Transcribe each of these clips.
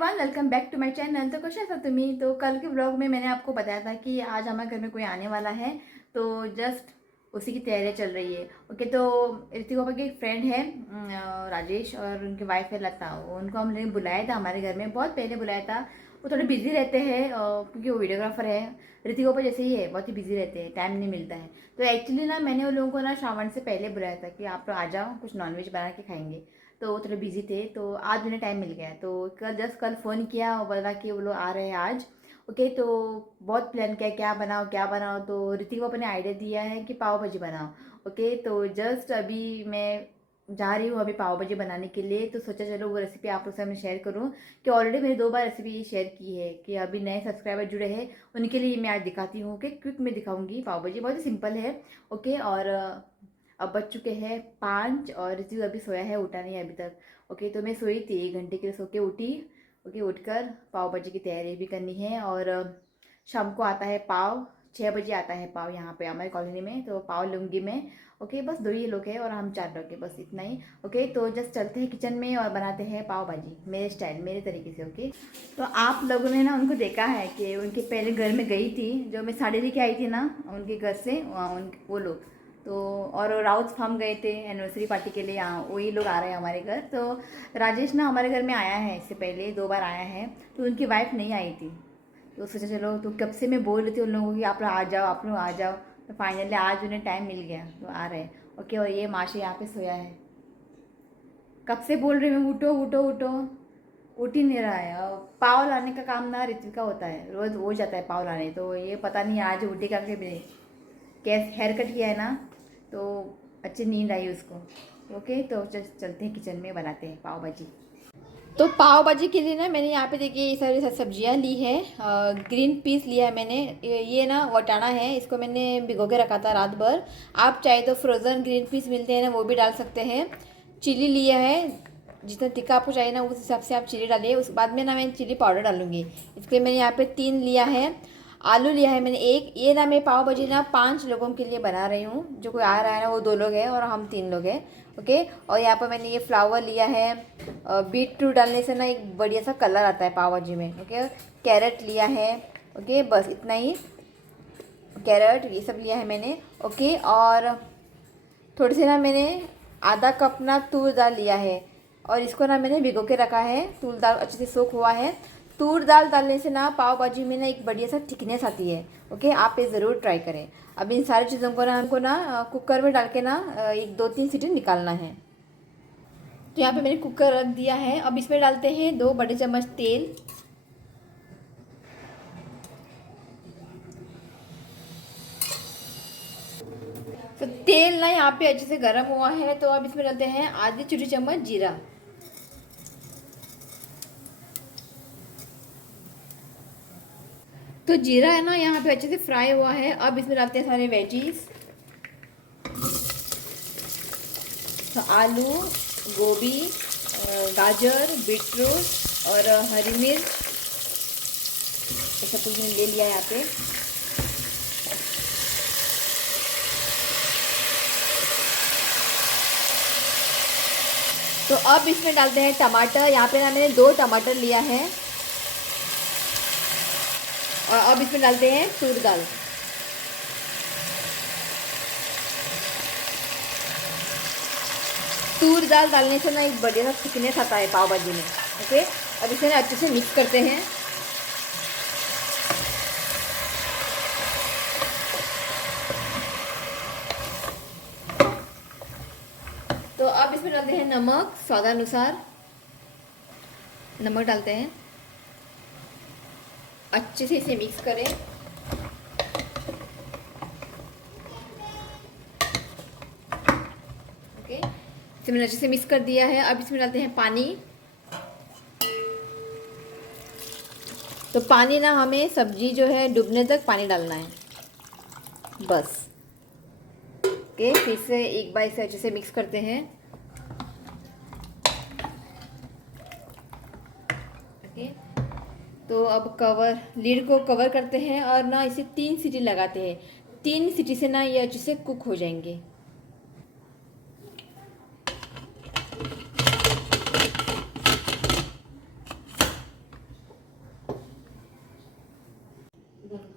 Everyone, welcome back to my channel. तो कशा था तुम्ही? तो कल के ब्लॉग में मैंने आपको बताया था कि आज हमारे घर में कोई आने वाला है, तो जस्ट उसी की तैयारी चल रही है। ओके, तो ऋतिक पापा की एक फ्रेंड है राजेश, और उनकी वाइफ है लता। उनको हमने बुलाया था हमारे घर में, बहुत पहले बुलाया था। वो थोड़े बिजी रहते हैं क्योंकि वो वीडियोग्राफर है। ऋतिक पापा जैसे ही है, बहुत ही बिजी रहते हैं, टाइम नहीं मिलता है। तो एक्चुअली ना मैंने उन लोगों को ना श्रावण से पहले बुलाया था कि आप लोग आ जाओ, कुछ नॉनवेज बना के खाएंगे। तो वो थोड़े बिजी थे, तो आज उन्हें टाइम मिल गया। तो कल फ़ोन किया और बोला कि वो लोग आ रहे हैं आज। ओके, तो बहुत प्लान किया क्या बनाओ क्या बनाओ। तो ऋतिक पापा ने आइडिया दिया है कि पाव भाजी बनाओ। ओके, तो जस्ट अभी मैं जा रही हूँ अभी पाव भाजी बनाने के लिए। तो सोचा चलो वो रेसिपी आप लोग से मैं शेयर करूँ कि ऑलरेडी मैंने 2 बार रेसिपी शेयर की है कि अभी नए सब्सक्राइबर जुड़े हैं उनके लिए मैं आज दिखाती हूँ। ओके, क्विक में दिखाऊंगी पाव भाजी, बहुत ही सिंपल है। ओके, और अब बज चुके हैं 5 और ऋतु अभी सोया है, उठा नहीं अभी तक। ओके, तो मैं सोई थी 1 घंटे के लिए, सो के उठी। ओके, उठकर पाव भाजी की तैयारी भी करनी है। और शाम को आता है पाव, 6 बजे आता है पाव यहाँ पे हमारी कॉलोनी में, तो पाव लूँगी मैं। ओके, बस 2 ही लोग हैं और हम 4 लोग हैं, बस इतना ही। ओके, तो जस्ट चलते हैं किचन में और बनाते हैं पाव भाजी मेरे स्टाइल, मेरे तरीके से। ओके, तो आप लोगों ने ना उनको देखा है कि उनके पहले घर में गई थी, जो मैं साड़ी लेके आई थी ना उनके घर से, वो लोग तो। और राउत फार्म गए थे एनिवर्सरी पार्टी के लिए, यहाँ वही लोग आ रहे हैं हमारे घर। तो राजेश ना हमारे घर में आया है, इससे पहले 2 बार आया है। तो उनकी वाइफ नहीं आई थी, तो सोचा चलो, तो कब से मैं बोल रही थी उन लोगों को कि आप लोग आ जाओ, आप लोग आ जाओ। तो फाइनली आज उन्हें टाइम मिल गया, तो आ रहे हैं। ओके, और ये माशे यहाँ पे सोया है, कब से बोल रही हूँ उठो उठो उठो, उठ ही नहीं रहा है। और पाव लाने का काम ना ऋतिक का होता है, रोज हो जाता है पाव लाने, तो ये पता नहीं आज उठेगा कि नहीं। कैस हेयर कट किया है ना, तो अच्छी नींद आई उसको। ओके, तो चलते हैं किचन में, बनाते हैं पाव भाजी। तो पाव भाजी के लिए ना मैंने यहाँ पे देखिए ये सारी सब्जियाँ ली है। ग्रीन पीस लिया है मैंने, ये ना वटाना है, इसको मैंने भिगो के रखा था रात भर। आप चाहे तो फ्रोज़न ग्रीन पीस मिलते हैं ना, वो भी डाल सकते हैं। चिली लिया है, जितना तीखा आपको चाहिए ना उस हिसाब से आप चिली डालिए। उस बाद में ना मैं चिली पाउडर डालूंगी, इसके लिए मैंने यहाँ पे 3 लिया है। आलू लिया है मैंने 1। ये ना मैं पाव भाजी ना 5 लोगों के लिए बना रही हूँ, जो कोई आ रहा है ना वो 2 लोग हैं और हम 3 लोग हैं। ओके, और यहाँ पर मैंने ये फ्लावर लिया है। बीट रूट डालने से ना एक बढ़िया सा कलर आता है पाव भाजी में। ओके, कैरेट लिया है। ओके, बस इतना ही, कैरेट ये सब लिया है मैंने। ओके, और थोड़ी सी ना मैंने आधा कप ना तूर दाल लिया है, और इसको ना मैंने भिगो के रखा है। तूर दाल अच्छे से सोख हुआ है। तूर दाल डालने से ना पाव भाजी में ना एक बढ़िया सा थिकनेस आती है। ओके, आप ये ज़रूर ट्राई करें। अब इन सारी चीज़ों को ना हमको ना कुकर में डाल के ना 1 2 3 सीटी निकालना है। तो यहाँ पे मैंने कुकर रख दिया है। अब इसमें डालते हैं 2 बड़े चम्मच तेल। तो तेल ना यहाँ पे अच्छे से गर्म हुआ है, तो अब इसमें डालते हैं आधी छोटी चम्मच जीरा। तो जीरा है ना यहाँ पे अच्छे से फ्राई हुआ है। अब इसमें डालते हैं सारे वेजीज। तो आलू, गोभी, गाजर, बीटरूट और हरी मिर्च, ये सब कुछ मैंने ले लिया है यहाँ पे। तो अब इसमें डालते हैं टमाटर। यहाँ पे ना मैंने 2 टमाटर लिया है। और अब इसमें डालते हैं तूर दाल। तूर दाल डालने से ना एक बढ़िया सा थिकनेस आता है पाव भाजी में। ओके, अब इसे ना अच्छे से मिक्स करते हैं। तो अब इसमें डालते हैं नमक स्वादानुसार, नमक डालते हैं। अच्छे से इसे मिक्स करें। ओके, इसे मैंने अच्छे से मिक्स कर दिया है। अब इसमें डालते हैं पानी। तो पानी ना हमें सब्जी जो है डूबने तक पानी डालना है, बस। ओके, फिर से एक बार इसे अच्छे से मिक्स करते हैं। ओके, तो अब लीड को कवर करते हैं और ना इसे 3 सीटी लगाते हैं। 3 सीटी से ना ये अच्छे से कुक हो जाएंगे।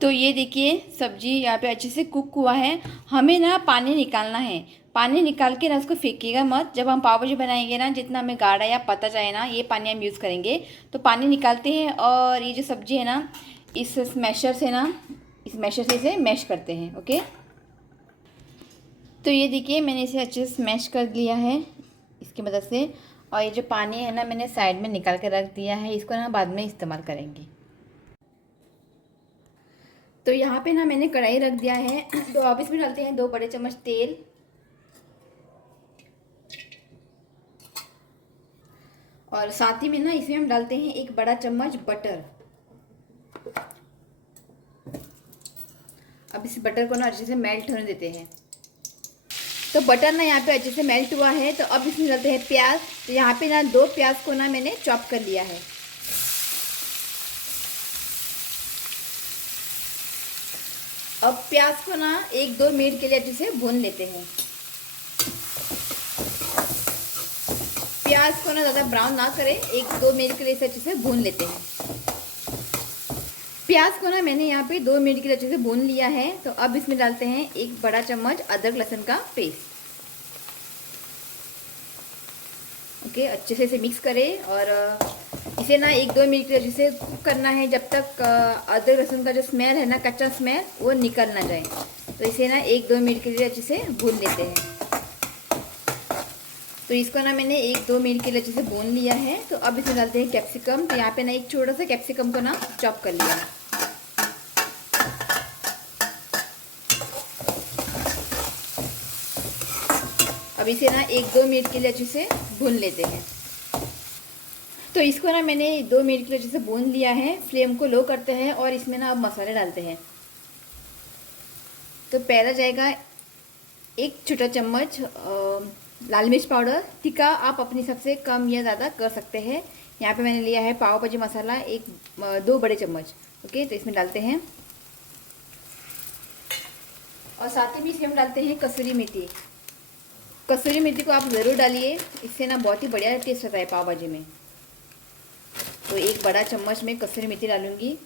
तो ये देखिए सब्जी यहाँ पे अच्छे से कुक हुआ है। हमें ना पानी निकालना है। पानी निकाल के ना उसको फेंकिएगा मत। जब हम पाव भाजी बनाएंगे ना, जितना हमें गाढ़ा या पता चाहे ना, ये पानी हम यूज़ करेंगे। तो पानी निकालते हैं और ये जो सब्जी है ना, इस स्मैशर से ना, इस मैशर से इसे मैश करते हैं। ओके, तो ये देखिए मैंने इसे अच्छे से स्मैश कर लिया है इसकी मदद से। और ये जो पानी है ना, मैंने साइड में निकाल के रख दिया है। इसको ना बाद में इस्तेमाल करेंगे। तो यहाँ पे ना मैंने कढ़ाई रख दिया है। तो अब इसमें डालते हैं 2 बड़े चम्मच तेल। और साथ ही में ना इसमें हम डालते हैं 1 बड़ा चम्मच बटर। अब इस बटर को ना अच्छे से मेल्ट होने देते हैं। तो बटर ना यहाँ पे अच्छे से मेल्ट हुआ है। तो अब इसमें डालते हैं प्याज। तो यहाँ पे ना 2 प्याज को ना मैंने चॉप कर लिया है। अब प्याज को ना 1-2 मिनट के लिए अच्छे से भून लेते हैं। प्याज को ना ज़्यादा ब्राउन ना करें, 1-2 मिनट के लिए इसे अच्छे से भून लेते हैं। प्याज को ना मैंने यहाँ पे 2 मिनट के लिए अच्छे से भून लिया है। तो अब इसमें डालते हैं 1 बड़ा चम्मच अदरक लहसुन का पेस्ट। ओके, अच्छे से इसे मिक्स करें और इसे ना 1-2 मिनट के लिए अच्छे से कुक करना है, जब तक अदरक लहसुन का जो स्मेल है ना, कच्चा स्मेल, वो निकल ना जाए। तो इसे ना 1-2 मिनट के लिए अच्छे से भून लेते हैं। तो इसको ना मैंने 1-2 मिनट के लिए अच्छे से भून लिया है। तो अब इसमें डालते हैं कैप्सिकम। तो यहाँ पे ना एक छोटा सा कैप्सिकम को ना चॉप कर लिया है। अब इसे ना 1-2 मिनट के लिए अच्छे से भून लेते हैं। तो इसको ना मैंने 2 मिनट के लिए अच्छे से भून लिया है। फ्लेम को लो करते हैं और इसमें ना अब मसाले डालते हैं। तो पहला जाएगा 1 छोटा चम्मच लाल मिर्च पाउडर। तीखा आप अपने हिसाब से कम या ज़्यादा कर सकते हैं। यहाँ पे मैंने लिया है पाव भाजी मसाला 2 बड़े चम्मच। ओके, तो इसमें डालते हैं। और साथ ही में इसमें हम डालते हैं कसूरी मेथी। कसूरी मेथी को आप ज़रूर डालिए, इससे ना बहुत ही बढ़िया टेस्ट आता है पाव भाजी में। तो 1 बड़ा चम्मच में कसूरी मेथी डालूंगी।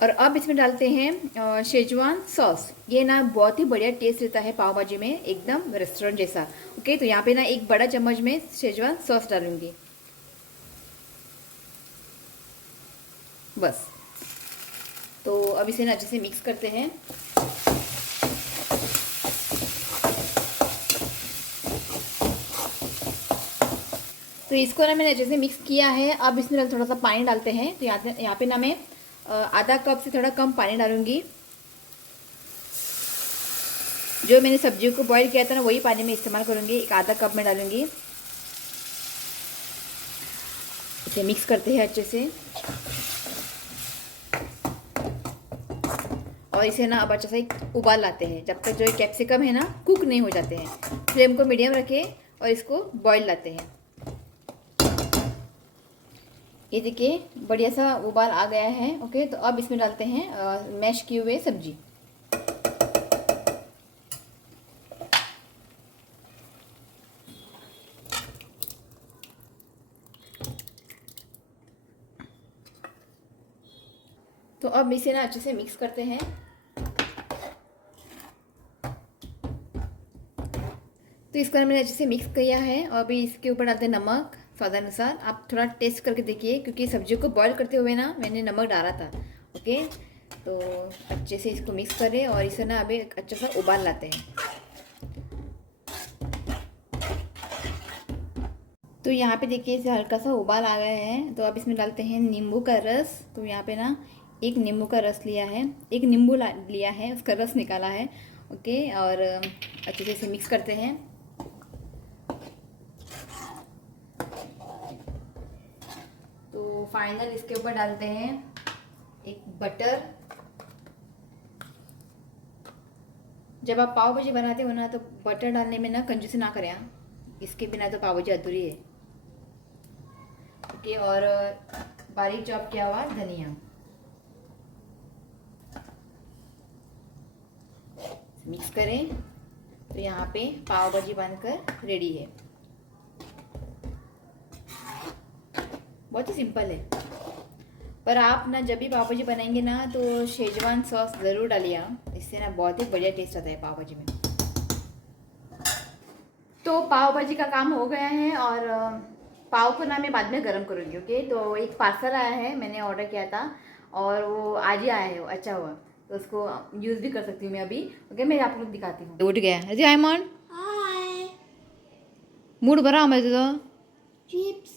और अब इसमें डालते हैं शेजवान सॉस। ये ना बहुत ही बढ़िया टेस्ट देता है पाव भाजी में, एकदम रेस्टोरेंट जैसा। ओके, तो यहाँ पे ना 1 बड़ा चम्मच में शेजवान सॉस डालूंगी बस। तो अब इसे ना अच्छे से मिक्स करते हैं। तो इसको ना मैंने अच्छे से मिक्स किया है। अब इसमें थोड़ा सा पानी डालते हैं। तो यहाँ पे ना मैं आधा कप से थोड़ा कम पानी डालूंगी। जो मैंने सब्जियों को बॉईल किया था ना, वही पानी में इस्तेमाल करूंगी। 1 आधा कप में डालूंगी। इसे मिक्स करते हैं अच्छे से। और इसे ना अब अच्छा सा एक उबाल लाते हैं, जब तक जो कैप्सिकम है ना कुक नहीं हो जाते हैं। फ्लेम को मीडियम रखें और इसको बॉईल लाते हैं। ये देखिए बढ़िया सा उबाल आ गया है। ओके, तो अब इसमें डालते हैं मैश किए हुए सब्जी। तो अब इसे ना अच्छे से मिक्स करते हैं। तो इसको मैंने अच्छे से मिक्स किया है। और अभी इसके ऊपर डालते हैं नमक स्वादानुसार। आप थोड़ा टेस्ट करके देखिए, क्योंकि सब्जियों को बॉईल करते हुए ना मैंने नमक डाला था। ओके, तो अच्छे से इसको मिक्स करें और इसे ना अभी अच्छा सा उबाल लाते हैं। तो यहाँ पे देखिए इसे हल्का सा उबाल आ गया है। तो अब इसमें डालते हैं नींबू का रस। तो यहाँ पे ना 1 नींबू का रस लिया है, 1 नींबू लिया है, उसका रस निकाला है। ओके, और अच्छे से इसे मिक्स करते हैं। तो फाइनल इसके ऊपर डालते हैं 1 बटर। जब आप पाव भाजी बनाते हो ना, तो बटर डालने में ना कंजूसी ना करें। इसके बिना तो पाव भाजी अधूरी है। ओके, और बारीक चॉप किया हुआ धनिया मिक्स करें। तो यहाँ पे पाव भाजी बनकर रेडी है। बहुत ही सिंपल है। पर आप ना जब भी पाव भाजी बनाएंगे ना तो शेजवान सॉस ज़रूर डालिए, इससे ना बहुत ही बढ़िया टेस्ट आता है पाव भाजी में। तो पाव भाजी का काम हो गया है और पाव को ना मैं बाद में गर्म करूँगी। ओके, तो एक पार्सल आया है, मैंने ऑर्डर किया था और वो आज ही आया है, वो अच्छा हुआ, तो उसको यूज़ भी कर सकती हूँ मैं अभी। ओके, मैं आप लोग दिखाती हूँ। उठ गया अजी आयमन, मूड बरा हमें तो चिप्स,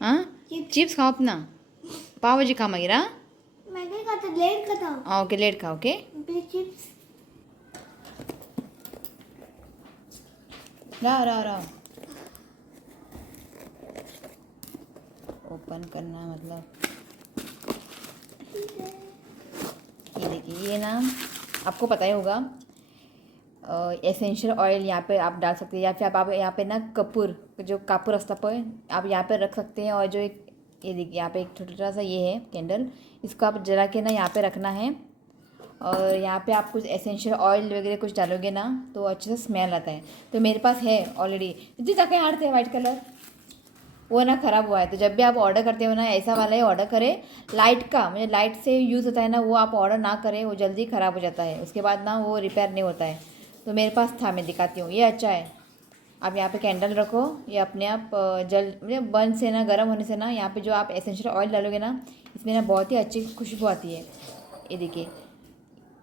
हाँ चिप्स खाओ अपना, पाव भाजी खा मगिरा, मैं नहीं खाता, लेट खाता। ओके लेट खाओ। ओके चिप्स रहा ओपन करना मतलब ये देखिए, ये ना आपको पता ही होगा एसेंशियल ऑयल यहाँ पे आप डाल सकते हैं, या फिर आप यहाँ पे ना कपूर, जो कापूर असता पर आप यहाँ पे रख सकते हैं। और जो एक ये देखिए यहाँ पे एक छोटा सा ये है कैंडल, इसको आप जला के ना यहाँ पे रखना है। और यहाँ पे आप कुछ एसेंशियल ऑयल वगैरह कुछ डालोगे ना तो अच्छे से स्मेल आता है। तो मेरे पास है ऑलरेडी, जी जाके हारते हैं वाइट कलर, वो ना ख़राब हुआ है। तो जब भी आप ऑर्डर करते हो ना ऐसा वाला ही ऑर्डर करें, लाइट का, मुझे लाइट से यूज़ होता है ना, वो आप ऑर्डर ना करें, वो जल्दी ख़राब हो जाता है, उसके बाद ना वो रिपेयर नहीं होता है। तो मेरे पास था, मैं दिखाती हूँ, ये अच्छा है। आप यहाँ पे कैंडल रखो, ये अपने आप जल बंद से ना, गर्म होने से ना, यहाँ पे जो आप एसेंशियल ऑयल डालोगे ना, इसमें ना बहुत ही अच्छी खुशबू आती है। ये देखिए,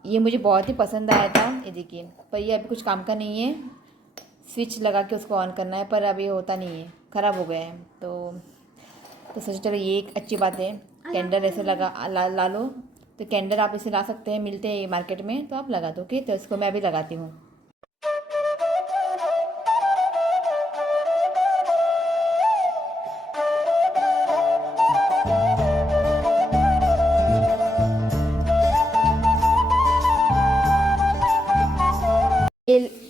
ये मुझे बहुत ही पसंद आया था, ये देखिए। पर ये अभी कुछ काम का नहीं है, स्विच लगा के उसको ऑन करना है, पर अभी होता नहीं है, ख़राब हो गया है। तो सोचो चलो ये एक अच्छी बात है, कैंडल ऐसे ला लो। तो कैंडल आप इसे ला सकते हैं, मिलते हैं मार्केट में, तो आप लगा दो। ओके, तो इसको मैं अभी लगाती हूँ।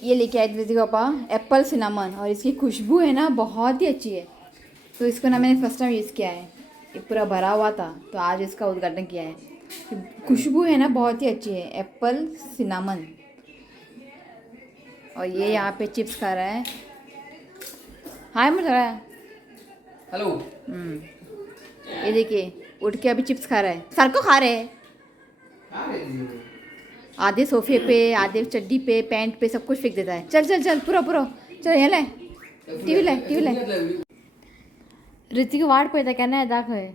ये लेके आए थे पापा, एप्पल सिनामन, और इसकी खुशबू है ना बहुत ही अच्छी है। तो इसको ना मैंने फर्स्ट टाइम यूज़ किया है, ये पूरा भरा हुआ था, तो आज इसका उद्घाटन किया है। खुशबू है ना बहुत ही अच्छी है, एप्पल सिनामन। और ये यहाँ पे चिप्स खा रहा है, हाय मुझे हेलो। ये देखिए उठ के अभी चिप्स खा रहा है, सर को खा रहे हैं, आधे सोफे पे, आधे चड्डी पे, पैंट पे, सब कुछ फेंक देता है। चल चल चल पूरा चल, ये लाय टीवी लाय ऋतिक वाट पे था, कहना है दाख है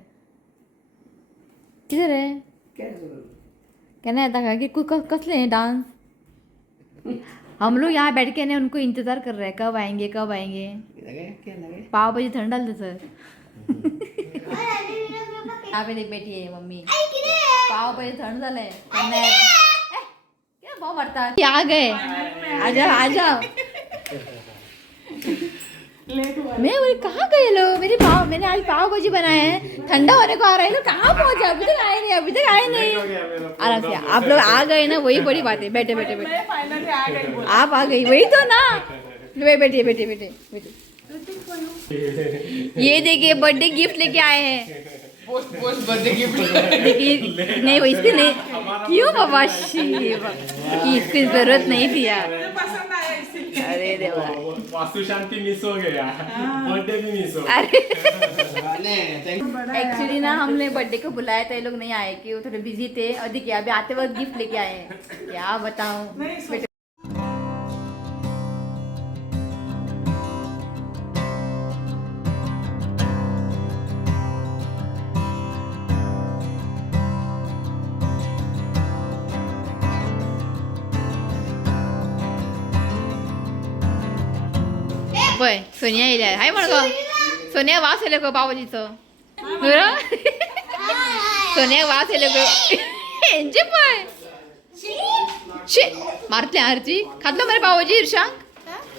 किधर है, कहना है दाख कि कसले हैं डांस। हम लोग यहाँ बैठ के ना उनको इंतजार कर रहे हैं, कब आएंगे कब आएंगे। पाव भाजी ठंड डाल दे सर। यहाँ पे देख बैठी है मम्मी, पाव भाजी ठंड डाले, कहना है क्या बहुत मरता है। आ गए, आजा मैं बोली कहाँ गए लोग, मैंने आज पाव भाजी बनाए हैं, ठंडा होने को आ रहा है, कहाँ पहुँचे, अभी तक आए नहीं। आराम से आप लोग आ गए ना, वही बड़ी बात है। बैठे आप आ गई, वही तो ना। बैठे। ये देखिए बर्थडे गिफ्ट लेके आए हैं, पोस्ट बर्थडे गिफ्ट। देखिए नहीं वो इसकी नहीं, क्यों बाबा कि इसकी जरूरत नहीं थी यार। अरे देवा, वास्तु शांति मिस हो गया, बर्थडे भी मिस हो। अरे एक्चुअली ना हमने बर्थडे को बुलाया था, ये लोग नहीं आए कि वो थोड़े बिजी थे, और देखिए अभी आते वक्त गिफ्ट लेके आए हैं, क्या बताऊं। पळय सोनिया येयल्या, हाय म्हण गो सोनिया, वास येयलो गो पावभाजीचो बरं। सोनिया वास येयलो गो, हेंचे पळय शे मारतले आरती खातलो मरे पावभाजी। इर्शांक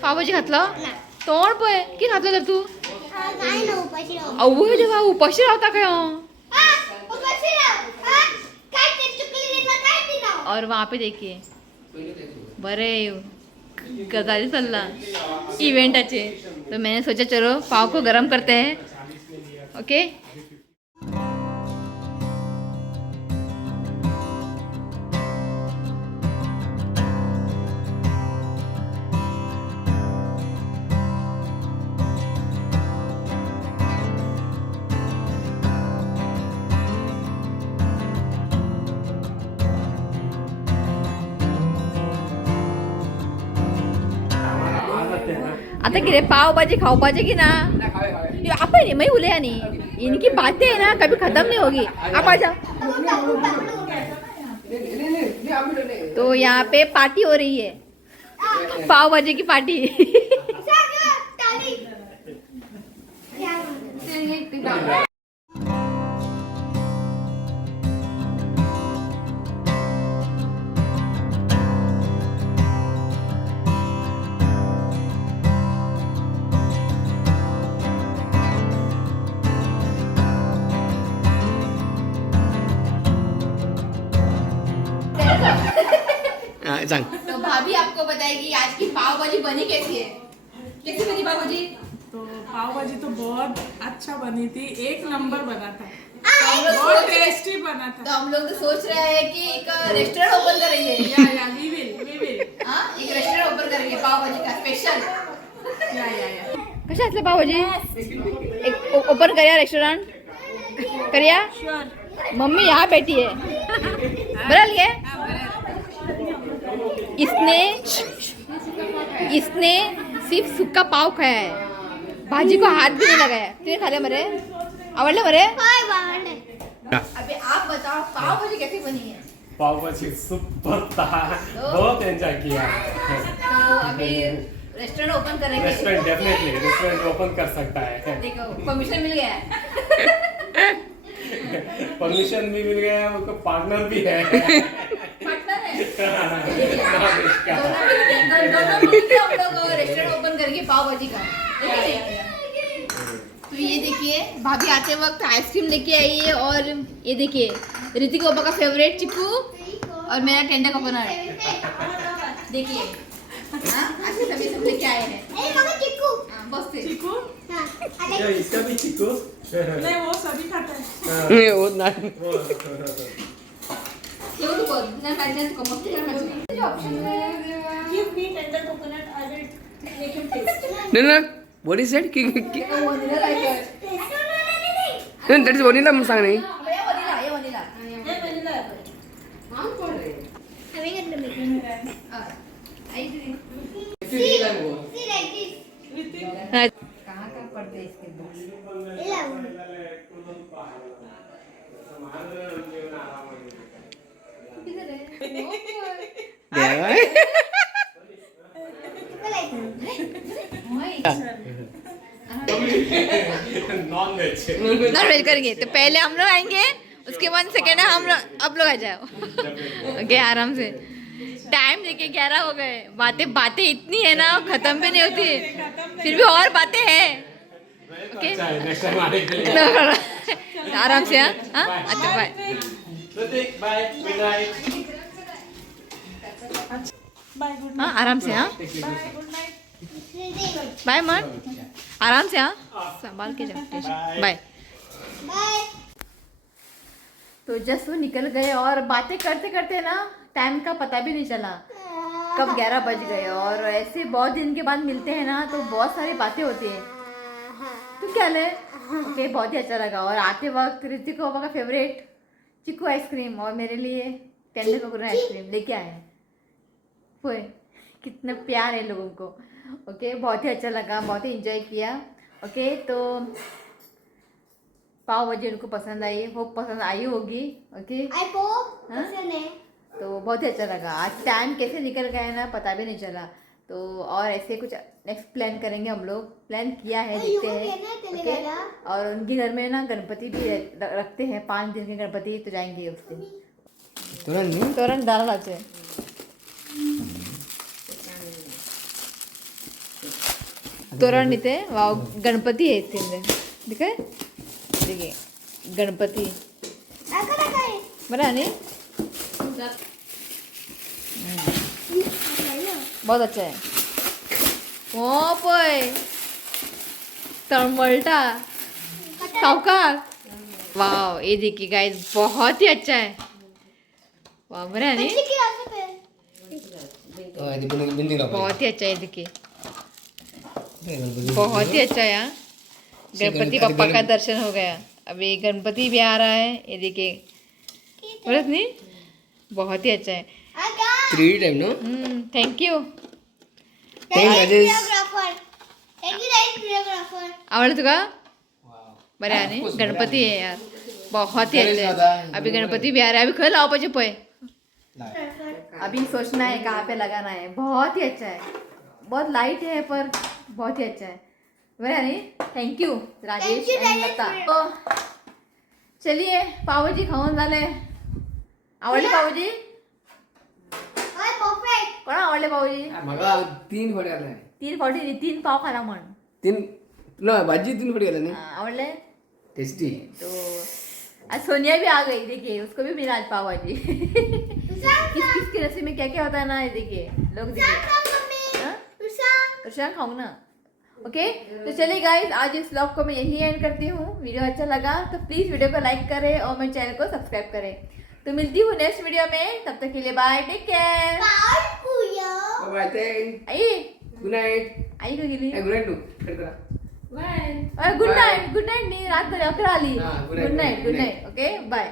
पावभाजी खातलो, तोंड पळय की खातलो तर तू, आवय देवा उपाशी रावता काय और वहाँ पे देखिए बरे गजाली चलला इवेंटाचे। तो मैंने सोचा चलो पाव को गरम करते हैं। ओके आता किती पावभाजी खावपाची की ना ये आपण नहीं मैं बोले या नहीं इनकी बातें है ना कभी खत्म नहीं होगी आप आ जाओ तो यहाँ पे पार्टी हो रही है पाव भाजी की पार्टी सांग तो भाभी आपको बताएगी आज की पाव भाजी बनी कैसी है कैसी बनी पाव भाजी तो पाव भाजी तो बहुत अच्छा बनी थी, एक नंबर बना था, हम लोग बहुत सोच रहे- टेस्टी बना तो था। हम लोग तो सोच रहे हैं कि एक रेस्टोरेंट ओपन करेंगे या वी विल हाँ एक रेस्टोरेंट ओपन करेंगे पाव भाजी का स्पेशल या कशा असल्या पाव भाजी एक ओपन करूया रेस्टोरेंट करूया मम्मी यहाँ बैठी है बरल घे इसने सिर्फ सूखा पाव खाया है भाजी को हाथ भी नहीं लगाया तुझे खा लिया मरे आवडले मरे अभी आप बताओ पाव भाजी कैसी बनी है पाव भाजी सुपर था बहुत एंजॉय किया तो अभी रेस्टोरेंट ओपन करेंगे रेस्टोरेंट डेफिनेटली रेस्टोरेंट ओपन कर सकता है देखो परमिशन मिल गया है परमिशन भी मिल गया उनको पार्टनर भी है पार्टनर है नॉनवेज का दोनों मिलके हम लोग रेस्टोरेंट ओपन करेंगे पाव भाजी का तो ये देखिए भाभी आते वक्त आइसक्रीम लेके आई है और ये देखिए ऋतिक ओपा का फेवरेट चिक्कू और मेरा टेंडर कोकोनट देखिए हाँ ऐसे सभी सब लेके आए हैं हाँ, बस से चिकू क्या इसका भी चिकू नहीं वो सभी खाता है। वो नाही ये तो बहुत ना मैंने तो मस्ती करना option Give me tender coconut. I will make him taste. ना what is that की vanilla like that is vanilla म्हणून सांग नाही ये vanilla Having it in the making. I See like this. कहाँ का पड़ते इसके बाद किधर है नॉन वेज नॉन वेज करेंगे तो पहले हम लोग आएंगे उसके बाद सेकेंड हम लोग आप लोग आ जाओ ओके आराम से टाइम देखिए 11 हो गए बातें इतनी है ना खत्म भी नहीं होती फिर भी और बातें हैं ओके नेक्स्ट टाइम आने के लिए आराम से हाँ अच्छा bye Hrithik bye good night bye good हाँ आराम से हाँ बाय गुड नाइट। बाय मन आराम से हाँ संभाल के जाओ बाय Bye. तो जस्ट वो निकल गए और बातें करते करते ना टाइम का पता भी नहीं चला कब 11 बज गए और ऐसे बहुत दिन के बाद मिलते हैं ना तो बहुत सारी बातें होती है तो क्या ले ओके बहुत ही अच्छा लगा और आते वक्त ऋतिक ओपा का फेवरेट चिक्कू आइसक्रीम और मेरे लिए टेंडर कोकोनट आइसक्रीम लेके आए हैं वो कितना प्यार है लोगों को ओके बहुत ही अच्छा लगा बहुत ही इंजॉय किया ओके तो पाव भाजी उनको पसंद आई वो पसंद आई होगी ओके I pour. हाँ? What's your name? तो बहुत ही अच्छा लगा आज टाइम कैसे निकल गया ना पता भी नहीं चला तो और ऐसे कुछ नेक्स्ट प्लान करेंगे हम लोग प्लान किया है Hey, you देखते will हैं get it, ओके Telegala. और उनके घर में ना गणपति भी रखते हैं 5 दिन के गणपति तो जाएंगे उस दिन तुरंत नहीं तोरण दारा लाचे तोरण इथे वाव गणपती आहे इथे दिखे देखिए गणपती बरं आणि बहुत अच्छा है ओ पोय तळमळटा सावकार वाव ये देखिए गाइस बहुत ही अच्छा है वाह बरं आणि बिंदी बहुत ही अच्छा है ये देखिए बहुत ही अच्छा है यार गणपति पप्पा का दर्शन हो गया अभी गणपति भी आ रहा है ये देखिए बरस नहीं बहुत ही अच्छा है 3 time no thank you thank Rajesh आवडलं तुका बरं आहे आणि गणपती आहे यार बहुत ही अच्छे है। अभी गणपति भी आ रहा है, अभी खर लाओ पचे पोए अभी सोचना है कहाँ पे लगाना है। बहुत ही अच्छा है, बहुत लाइट है पर बहुत ही अच्छा है। बरं थैंक यू राजेश आणि लता। तो चलिए पावभाजी खाऊन झाले। आवडली पावभाजी? कोणा आवडले पावभाजी? मला 3 फोडी आले 3 फावटी 3 पाव खाला म्हण। 3 तुला भाजी 3 फोडी आले ना आवडले? टेस्टी तो आज सोनिया भी आ गई, देखिए उसको भी मिला आज पाव भाजी। किस किस की रेसिपी में क्या क्या होता है ना, ये देखिए लोग देखिए खाऊं ना। ओके तो चलिए गाइस, आज इस व्लॉग को मैं यही एंड करती हूँ। वीडियो अच्छा लगा तो प्लीज वीडियो को लाइक करें और मेरे चैनल को सब्सक्राइब करें। तो मिलती हूँ नेक्स्ट वीडियो में, तब तक के लिए bye, take care. Bye thank आई गुड नाइट आई का गेली गुड नाइट करता गुड नाइट नहीं, रात 11 आली। हाँ, good good night, night okay bye.